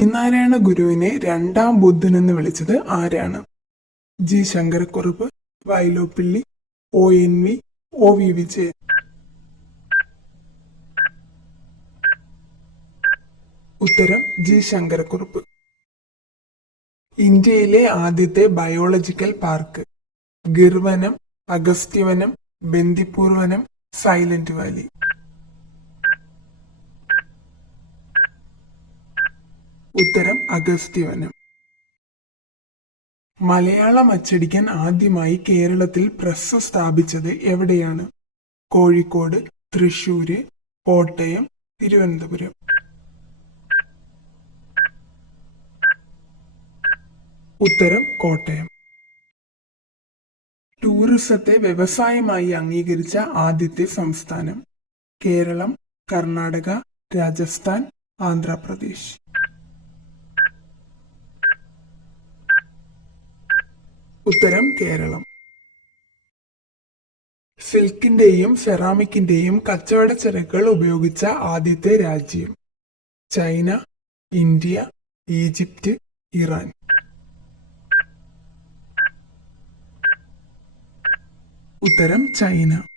ശ്രീനാരായണ ഗുരുവിനെ രണ്ടാം ബുദ്ധൻ എന്ന് വിളിച്ചത് ആരാണ്? G Sankara Kurup, Vyloppilly, ONV, OV Vijayan. ഉത്തരം ജി ശങ്കരക്കുറുപ്പ്. ഇന്ത്യയിലെ ആദ്യത്തെ ബയോളജിക്കൽ പാർക്ക്? ഗിർവനം, അഗസ്ത്യവനം, ബന്ദിപ്പൂർ വനം, സൈലന്റ് വാലി. ഉത്തരം അഗസ്ത്യവനം. മലയാളം അച്ചടിക്കാൻ ആദ്യമായി കേരളത്തിൽ പ്രസ് സ്ഥാപിച്ചത് എവിടെയാണ്? കോഴിക്കോട്, തൃശൂര്, കോട്ടയം, തിരുവനന്തപുരം. ഉത്തരം കോട്ടയം. ടൂറിസത്തെ വ്യവസായമായി അംഗീകരിച്ച ആദ്യത്തെ സംസ്ഥാനം? കേരളം, കർണാടക, രാജസ്ഥാൻ, ആന്ധ്രാപ്രദേശ്. ഉത്തരം കേരളം. സിൽക്കിന്റെയും സെറാമിക്കിന്റെയും കച്ചവട ചരക്കുകൾ ഉപയോഗിച്ച ആദ്യത്തെ രാജ്യം? China, India, Egypt, Iran. ഉത്തരം ചൈന.